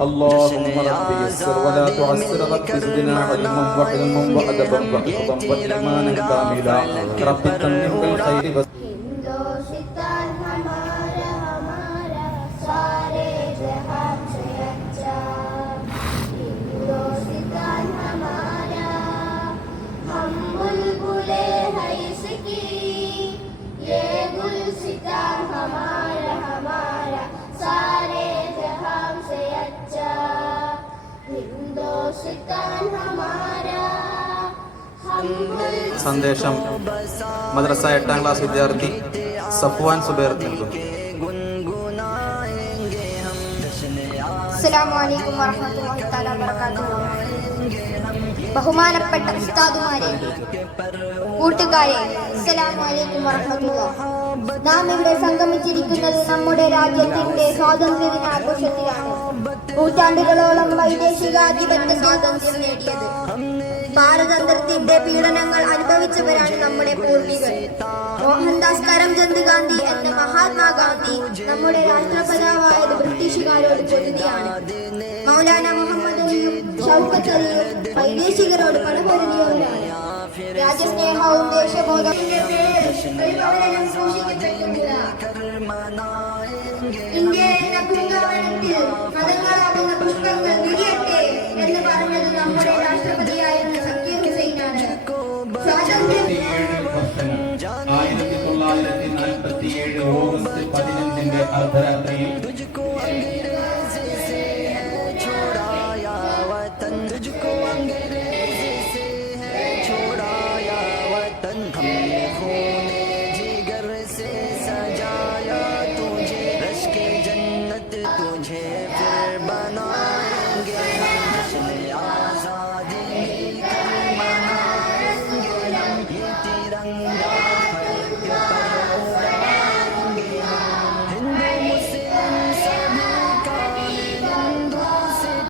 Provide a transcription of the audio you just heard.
اللهم رب يسر ولا تعسر رب زدنا علما وعلما وأدبا وحفظا وإيمانا كاملا رب تمم بالخير हिंदुस्तान हमारा हमारा सारे जहां से अच्छा हिंदुस्तान हमारा हम बुलबुले हैं इसकी ये गुलसितान हमारा हमारा सारे जहां से अच्छा हिंदुस्तान हमारा സന്ദേശം മദ്രസ 8ാം ക്ലാസ് വിദ്യാർത്ഥി സഫ്വാൻ സുബൈർ നൽകുന്നു. അസ്സലാമു അലൈക്കും വറഹ്മത്തുള്ളാഹി തആല വബറകാതുഹു. ബഹുമാനപ്പെട്ട ഉസ്താദുമാരെ, കൂട്ടുകാരെ, അസ്സലാമു അലൈക്കും വറഹ്മത്തുള്ളാഹി. നാം ഇവിടെ സംഗമിച്ചിരിക്കുന്നത് നമ്മുടെ രാജ്യത്തിന്റെ സ്വാതന്ത്ര്യ ദിനാഘോഷത്തിലാണ്. നൂറ്റാണ്ടുകളോളം വൈദേശികാധിപത്യ സ്വാതന്ത്ര്യം നേടിയത് പാരതന്ത്രത്തിന്റെ പീഡനങ്ങൾ അനുഭവിച്ചവരാണ് നമ്മുടെ പൂർവികർ. മോഹൻദാസ് കരംചന്ദ് ഗാന്ധി എന്ന മഹാത്മാഗാന്ധി നമ്മുടെ രാഷ്ട്രപിതാവായത് ബ്രിട്ടീഷുകാരോട് പൊരുതിയാണ്. മൗലാന മുഹമ്മദ് അലിയും ഷൗക്കത്ത് അലിയും വൈദേശികരോട് പണപൊരുതിയവരാണ്. രാജ്യസ്നേഹവും ദേശബോധത്തിന്റെ പേരിൽ സൂക്ഷിക്കപ്പെട്ടില്ല. ഇന്ത്യ എന്ന പൂങ്കാവനത്തിൽ മതങ്ങളാകുന്ന പുഷ്പങ്ങൾ വിരിയട്ടെ എന്ന് പറഞ്ഞത് നമ്മുടെ രാഷ്ട്രപതിയായിരുന്ന സക്കീർ ഹുസൈനാണ്. 1947 ഓഗസ്റ്റ് 15 അർദ്ധരാത്രിയിൽ तुझे फिर बना